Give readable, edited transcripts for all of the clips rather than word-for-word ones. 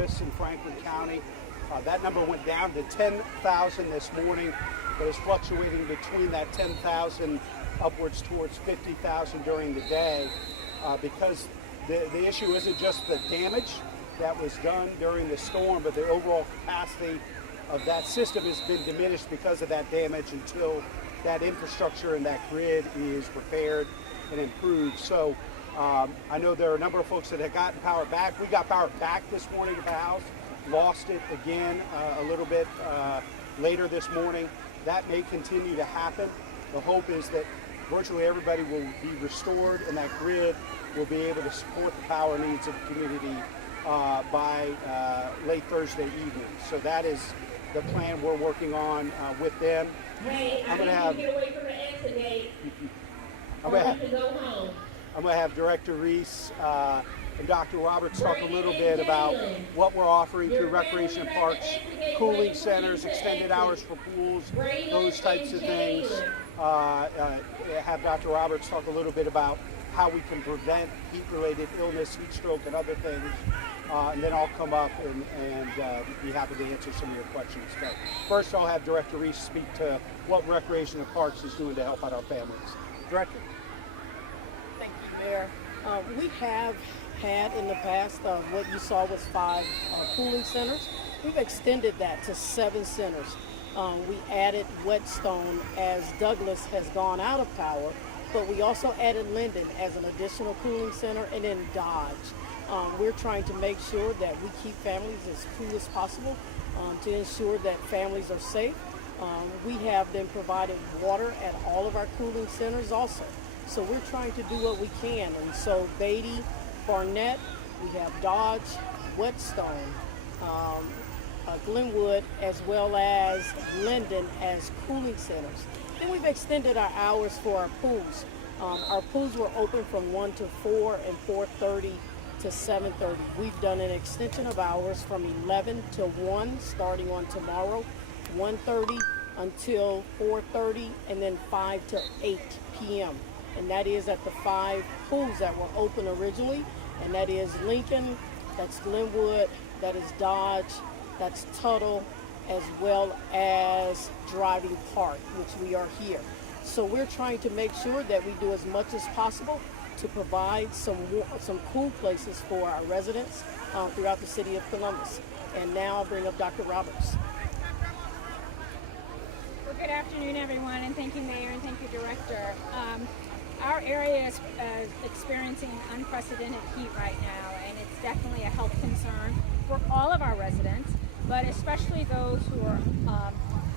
service in Franklin County. That number went down to 10,000 this morning, but is fluctuating between that 10,000 upwards towards 50,000 during the day, because the issue isn't just the damage that was done during the storm, but the overall capacity of that system has been diminished because of that damage until that infrastructure and that grid is repaired and improved. So I know there are a number of folks that have gotten power back. We got power back this morning at the house, lost it again a little bit later this morning. That may continue to happen. The hope is that virtually everybody will be restored and that grid will be able to support the power needs of the community by late Thursday evening. So that is the plan we're working on with them. Hey, I'm gonna have, get away from the exit I'm gonna have Director Reese and Dr. Roberts talk a little bit about what we're offering through recreation parks, cooling centers, extended hours for pools, those types of things. Have Dr. Roberts talk a little bit about how we can prevent heat-related illness, heat stroke, and other things. And then I'll come up and be happy to answer some of your questions. But first, I'll have Director Reese speak to what Recreation and Parks is doing to help out our families. Director. Thank you, Mayor. We have had in the past what you saw was 5 cooling centers. We've extended that to 7 centers. We added Whetstone as Douglas has gone out of power, but we also added Linden as an additional cooling center, and then Dodge. We're trying to make sure that we keep families as cool as possible to ensure that families are safe. We have then provided water at all of our cooling centers also. So we're trying to do what we can. And so Beatty, Barnett, we have Dodge, Whetstone, Glenwood, as well as Linden as cooling centers. Then we've extended our hours for our pools. Our pools were open from 1 to 4 and 4:30 to 7:30. We've done an extension of hours from 11 to 1 starting on tomorrow, 1:30 until 4:30, and then 5 to 8 p.m. And that is at the 5 pools that were open originally, and that is Lincoln, that's Glenwood, that is Dodge, that's Tuttle, as well as Driving Park, which we are here. So we're trying to make sure that we do as much as possible to provide some cool places for our residents throughout the city of Columbus. And now I'll bring up Dr. Roberts. Well, good afternoon, everyone, and thank you, Mayor, and thank you, Director. Our area is experiencing unprecedented heat right now, and it's definitely a health concern for all of our residents, but especially those who are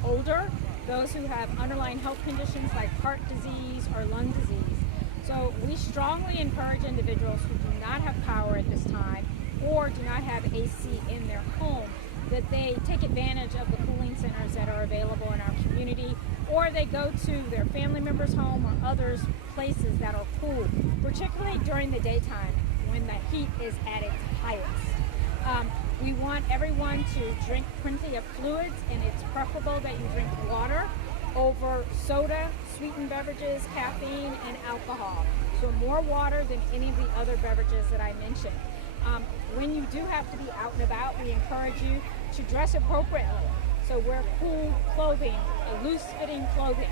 older, those who have underlying health conditions like heart disease or lung disease. So we strongly encourage individuals who do not have power at this time or do not have AC in their home that they take advantage of the cooling centers that are available in our community, or they go to their family member's home or others places that are cool, particularly during the daytime when the heat is at its highest. We want everyone to drink plenty of fluids, and it's preferable that you drink water over soda, sweetened beverages, caffeine, and alcohol. So more water than any of the other beverages that I mentioned. When you do have to be out and about, we encourage you to dress appropriately. So wear cool clothing, loose-fitting clothing.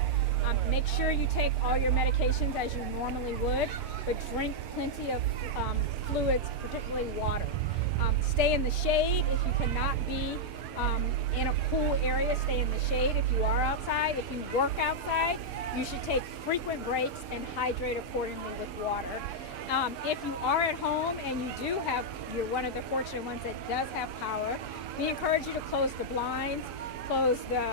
Make sure you take all your medications as you normally would, but drink plenty of fluids, particularly water. Stay in the shade if you cannot be in a cool area. Stay in the shade if you are outside. If you work outside, you should take frequent breaks and hydrate accordingly with water. If you are at home and you're one of the fortunate ones that does have power, we encourage you to close the blinds, close the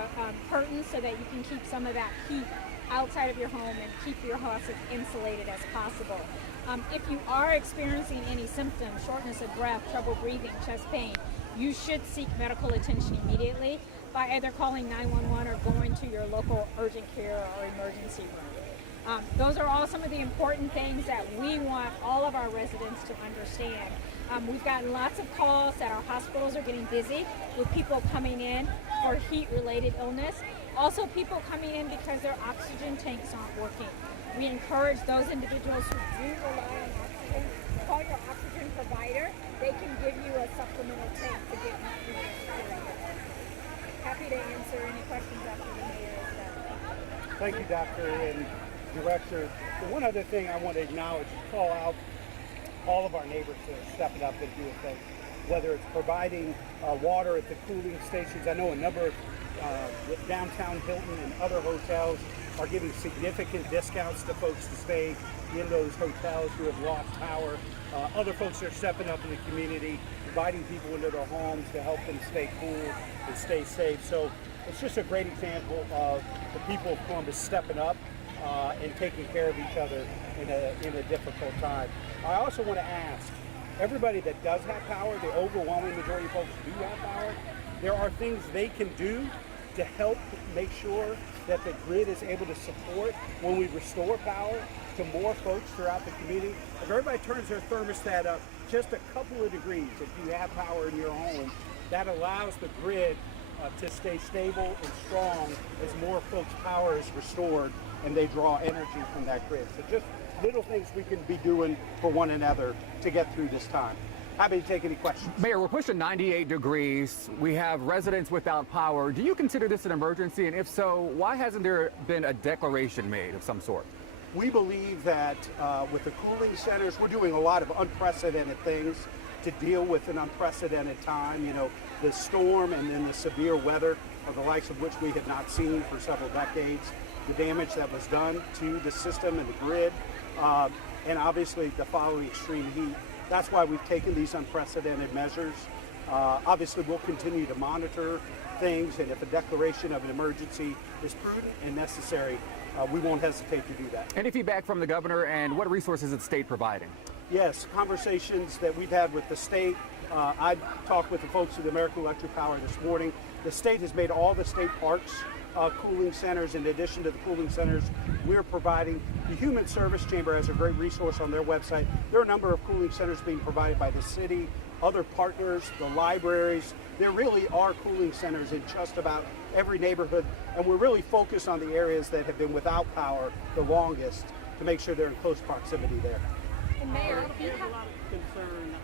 curtains so that you can keep some of that heat outside of your home and keep your house as insulated as possible. If you are experiencing any symptoms, shortness of breath, trouble breathing, chest pain, you should seek medical attention immediately by either calling 911 or going to your local urgent care or emergency room. Those are all some of the important things that we want all of our residents to understand. We've gotten lots of calls that our hospitals are getting busy with people coming in for heat-related illness. Also, people coming in because their oxygen tanks aren't working. We encourage those individuals who do rely on oxygen, call your oxygen provider. They can give you a supplemental tank to Thank you, Doctor and Director. The one other thing I want to acknowledge, call out all of our neighbors that are stepping up and doing things, whether it's providing water at the cooling stations. I know a number of downtown Hilton and other hotels are giving significant discounts to folks to stay in those hotels who have lost power. Other folks are stepping up in the community, inviting people into their homes to help them stay cool and stay safe. So it's just a great example of the people of Columbus stepping up and taking care of each other in a difficult time. I also want to ask everybody that does have power, the overwhelming majority of folks do have power, there are things they can do to help make sure that the grid is able to support when we restore power to more folks throughout the community. If everybody turns their thermostat up just a couple of degrees, if you have power in your home, that allows the grid to stay stable and strong as more folks' power is restored and they draw energy from that grid. So just little things we can be doing for one another to get through this time. Happy to take any questions. Mayor, we're pushing 98 degrees. We have residents without power. Do you consider this an emergency? And if so, why hasn't there been a declaration made of some sort? We believe that with the cooling centers, we're doing a lot of unprecedented things to deal with an unprecedented time. You know, the storm and then the severe weather of the likes of which we have not seen for several decades, the damage that was done to the system and the grid, and obviously the following extreme heat. That's why we've taken these unprecedented measures. Obviously, we'll continue to monitor things, and if a declaration of an emergency is prudent and necessary, we won't hesitate to do that. Any feedback from the governor, and what resources is the state providing? Yes, conversations that we've had with the state. I talked with the folks at the American Electric Power this morning. The state has made all the state parks cooling centers. In addition to the cooling centers, we're providing. The Human Service Chamber has a great resource on their website. There are a number of cooling centers being provided by the city, other partners, the libraries. There really are cooling centers in just about every neighborhood, and we're really focused on the areas that have been without power the longest to make sure they're in close proximity there. And Mayor, there's a lot of concern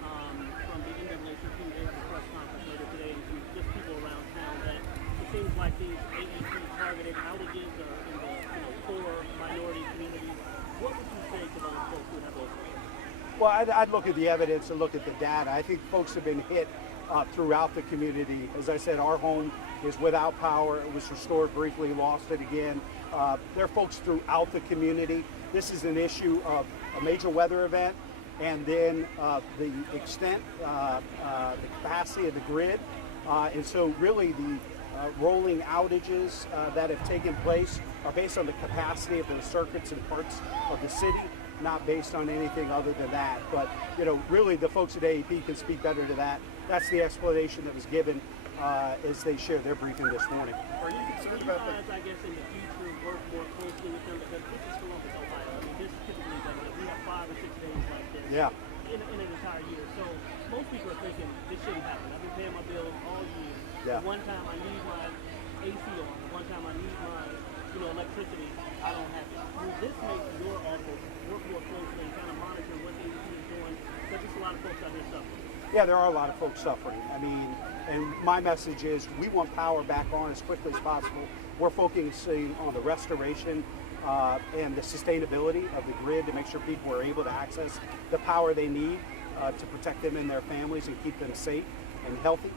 from the NAACP and the press conference later today and from just people around town that it seems like these AEP targeted outages are in the poor minority communities. What would you say to those folks who have those concerns? Well, I'd look at the evidence and look at the data. I think folks have been hit throughout the community. As I said, our home is without power. It was restored briefly, lost it again. There are folks throughout the community. This is an issue of a major weather event, and then the extent, the capacity of the grid. And so really the rolling outages that have taken place are based on the capacity of the circuits and parts of the city, not based on anything other than that. But, you know, really the folks at AEP can speak better to that. That's the explanation that was given as they shared their briefing this morning. Are you concerned about that? I guess in the future work more closely with them because this is Columbus, Ohio. I mean, this typically doesn't. We have 5 or 6 days like this in an entire year. So most people are thinking this shouldn't happen. I've been paying my bills all year. Yeah. The one time I need my AC on, the one time I need my electricity, I don't have it. Will this make your office work more closely and kind of monitor what AEP is doing? Because there's a lot of folks out here suffering. Yeah, there are a lot of folks suffering. I mean, and my message is we want power back on as quickly as possible. We're focusing on the restoration and the sustainability of the grid to make sure people are able to access the power they need to protect them and their families and keep them safe and healthy.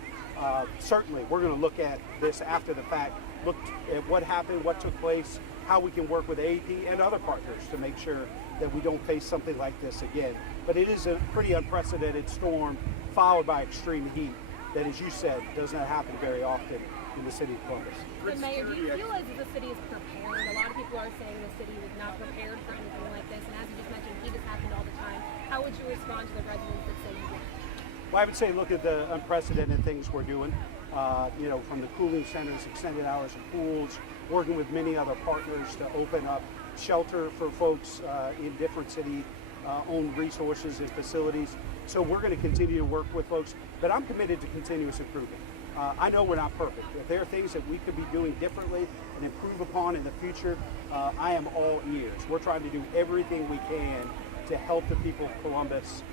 Certainly, we're going to look at this after the fact, look at what happened, what took place, how we can work with AEP and other partners to make sure that we don't face something like this again. But it is a pretty unprecedented storm followed by extreme heat that, as you said, does not happen very often in the city of Columbus. and Mayor, do you feel as the city is prepared? A lot of people are saying the city was not prepared for anything like this, and as you just mentioned, heat has happened all the time. How would you respond to the residents that say you did? Well, I would say look at the unprecedented things we're doing, from the cooling centers, extended hours of pools, working with many other partners to open up shelter for folks in different city-owned resources and facilities. So we're going to continue to work with folks, but I'm committed to continuous improvement. I know we're not perfect. If there are things that we could be doing differently and improve upon in the future, I am all ears. We're trying to do everything we can to help the people of Columbus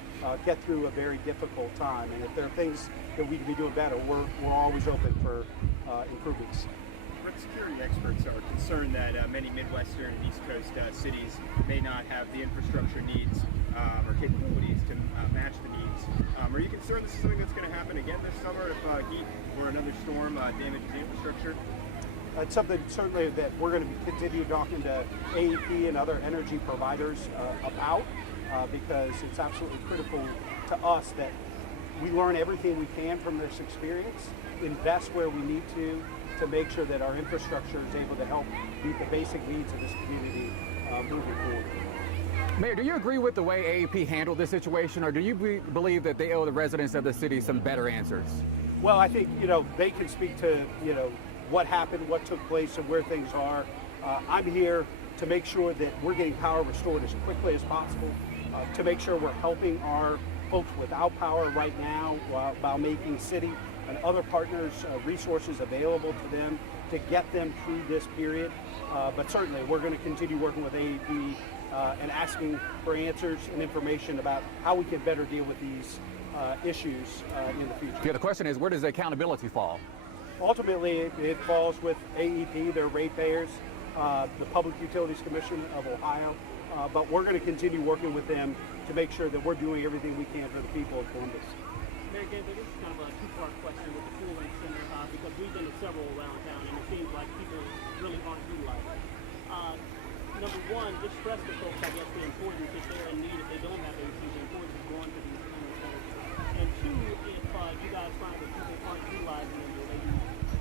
get through a very difficult time. And if there are things that we can be doing better, we're always open for improvements. security experts are concerned that many Midwestern and East Coast cities may not have the infrastructure needs or capabilities to match the needs. Are you concerned this is something that's going to happen again this summer if heat or another storm damages the infrastructure? It's something certainly that we're going to continue talking to AEP and other energy providers about because it's absolutely critical to us that we learn everything we can from this experience, invest where we need to make sure that our infrastructure is able to help meet the basic needs of this community moving forward. Mayor, do you agree with the way AEP handled this situation, or do you believe that they owe the residents of the city some better answers? Well, I think, they can speak to, what happened, what took place, and where things are. I'm here to make sure that we're getting power restored as quickly as possible, to make sure we're helping our folks without power right now while making city and other partners resources available to them to get them through this period. But certainly we're going to continue working with AEP and asking for answers and information about how we can better deal with these issues in the future. Yeah, the question is, where does the accountability fall? Ultimately, it falls with AEP, their ratepayers, the Public Utilities Commission of Ohio, but we're going to continue working with them to make sure that we're doing everything we can for the people of Columbus. Mayor Ginther, this is kind of a two-part question with the cooling center because we've been to several around town and it seems like people really aren't utilizing it. Number one, just stress to folks, I guess, the importance if they're in need, if they don't have AC, the importance of going to these cooling centers. And two, if you guys find that people aren't utilizing them, will they be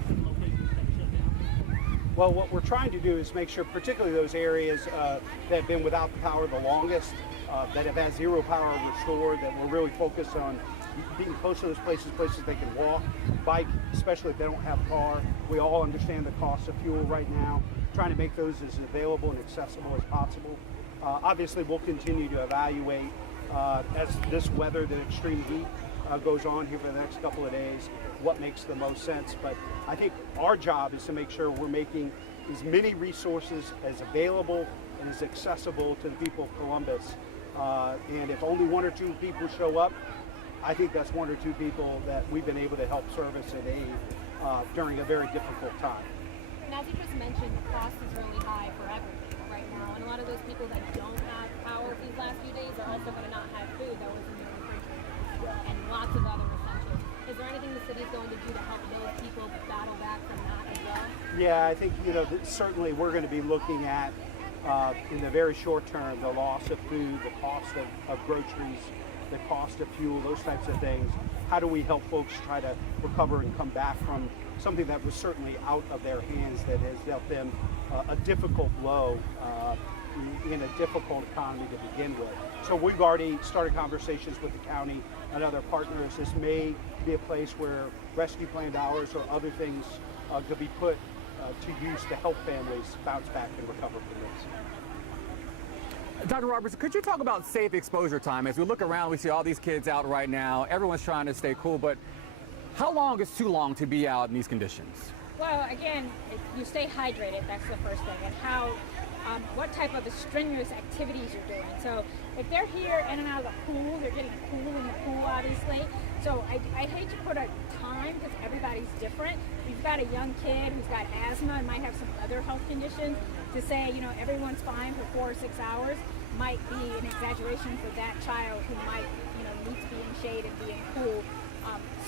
some locations that shut down? Well, what we're trying to do is make sure, particularly those areas that have been without the power the longest, that have had zero power restored, that we're really focused on being close to those places they can walk, bike, especially if they don't have a car. We all understand the cost of fuel right now, trying to make those as available and accessible as possible. Obviously, we'll continue to evaluate as this weather, the extreme heat goes on here for the next couple of days, what makes the most sense. But I think our job is to make sure we're making as many resources as available and as accessible to the people of Columbus. And if only one or two people show up, I think that's one or two people that we've been able to help service and aid during a very difficult time. And as you just mentioned, the cost is really high for everything right now. And a lot of those people that don't have power these last few days are also going to not have food that was in their refrigerator and lots of other essentials. Is there anything the city is going to do to help those people battle back from that as well? Yeah, I think, certainly we're going to be looking at, in the very short term, the loss of food, the cost of groceries, the cost of fuel, those types of things. How do we help folks try to recover and come back from something that was certainly out of their hands, that has dealt them a difficult blow in a difficult economy to begin with. So we've already started conversations with the county and other partners. This may be a place where rescue plan dollars or other things could be put to use to help families bounce back and recover from this. Dr. Roberts, could you talk about safe exposure time? As we look around, we see all these kids out right now. Everyone's trying to stay cool, but how long is too long to be out in these conditions? Well, again, you stay hydrated. That's the first thing. And what type of strenuous activities you're doing. So if they're here in and out of the pool, they're getting cool in the pool, obviously. So I hate to put a time because everybody's different. If you've got a young kid who's got asthma and might have some other health conditions, to say, everyone's fine for 4 or 6 hours might be an exaggeration for that child who might, need to be in shade and be in pool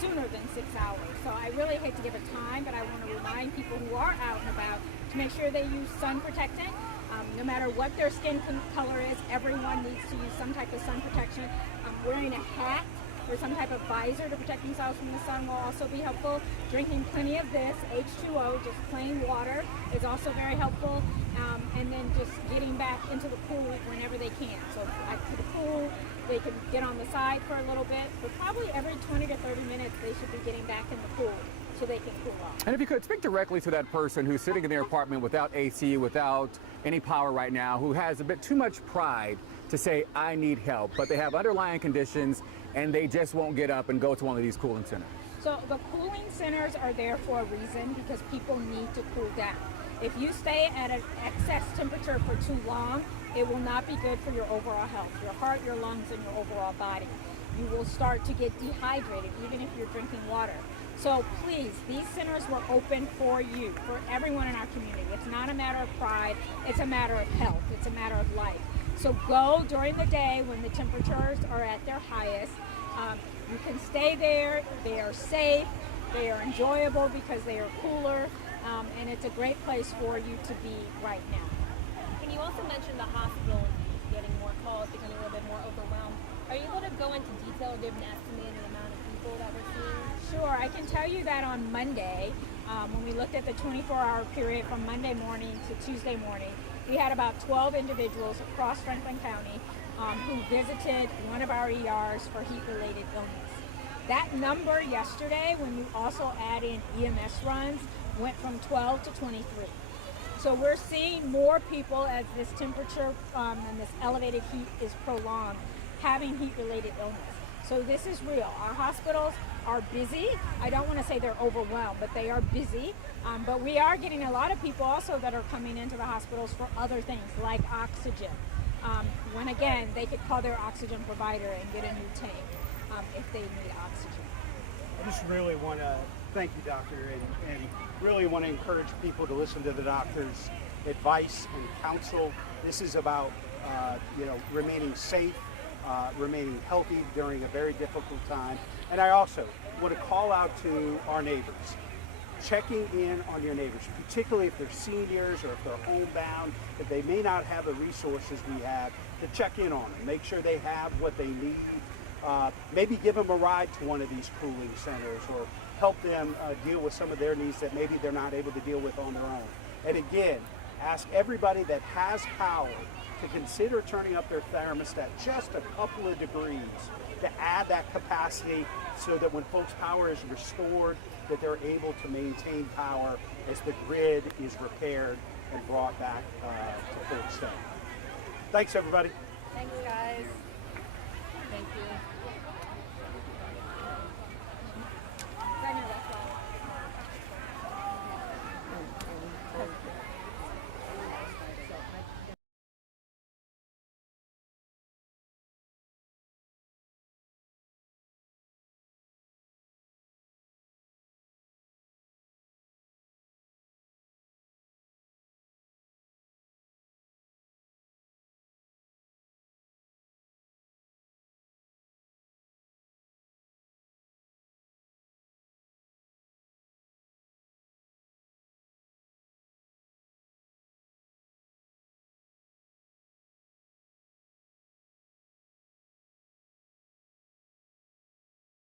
sooner than 6 hours. So I really hate to give a time, but I want to remind people who are out and about to make sure they use sun protectant. No matter what their skin color is, everyone needs to use some type of sun protection. Wearing a hat or some type of visor to protect themselves from the sun will also be helpful. Drinking plenty of this, H2O, just plain water, is also very helpful. And then just getting back into the pool whenever they can. So to the pool, they can get on the side for a little bit, but probably every 20 to 30 minutes they should be getting back in the pool so they can cool off. And if you could speak directly to that person who's sitting in their apartment without AC, without any power right now, who has a bit too much pride to say, I need help, but they have underlying conditions and they just won't get up and go to one of these cooling centers. So the cooling centers are there for a reason, because people need to cool down. If you stay at an excess temperature for too long, it will not be good for your overall health, your heart, your lungs, and your overall body. You will start to get dehydrated, even if you're drinking water. So please, these centers were open for you, for everyone in our community. It's not a matter of pride, it's a matter of health, it's a matter of life. So go during the day when the temperatures are at their highest. You can stay there, they are safe, they are enjoyable because they are cooler, and it's a great place for you to be right now. And you also mentioned the hospital getting more calls, becoming a little bit more overwhelmed. Are you able to go into detail or give an estimated amount of people that we're seeing? Sure, I can tell you that on Monday, when we looked at the 24-hour period from Monday morning to Tuesday morning, we had about 12 individuals across Franklin County who visited one of our ERs for heat-related illness. That number yesterday, when you also add in EMS runs, went from 12 to 23. So we're seeing more people as this temperature and this elevated heat is prolonged, having heat-related illness. So this is real. Our hospitals are busy. I don't want to say they're overwhelmed, but they are busy. But we are getting a lot of people also that are coming into the hospitals for other things like oxygen. When again, they could call their oxygen provider and get a new tank if they need oxygen. I just really want to thank you, doctor, and really want to encourage people to listen to the doctor's advice and counsel. This is about remaining safe, remaining healthy during a very difficult time. And I also want to call out to our neighbors, checking in on your neighbors, particularly if they're seniors or if they're homebound, if they may not have the resources we have, to check in on them, make sure they have what they need. Maybe give them a ride to one of these cooling centers or help them deal with some of their needs that maybe they're not able to deal with on their own. And again, ask everybody that has power to consider turning up their thermostat just a couple of degrees to add that capacity so that when folks' power is restored, that they're able to maintain power as the grid is repaired and brought back to full extent. Thanks, everybody. Thanks, guys. Thank you.